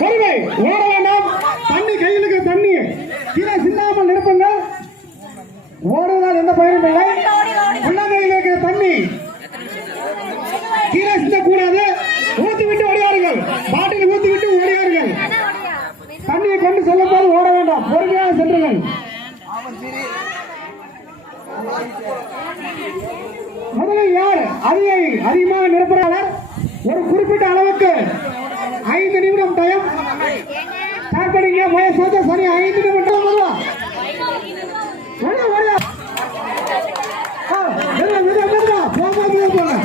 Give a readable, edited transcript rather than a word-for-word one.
பொறுமை, ஓட வேண்டாம். தண்ணி கையில் இருக்க தண்ணி கீழே சிந்தாமல் நிரப்புங்க. ஓடுவதால் எந்த பயனும் இல்லை. உள்ளங்கையில் இருக்கிற தண்ணி கீழே சிந்தக்கூடாது. ஊத்தி விட்டு ஓடியாருங்கள். பாட்டில் ஊத்தி விட்டு ஓடியாருங்கள். தண்ணியை கொண்டு செல்லும் போது ஓட வேண்டாம். பொறுமையாக சென்றுங்கள். முதலில் யார் அதிகமாக நிரப்புகிறார் ஒரு குறிப்பிட்ட அளவுக்கு 5 நிமிடம் டைம் ஸ்டார்ட் பண்ணிங்க. சரி 5 நிமிடம் போகும்போது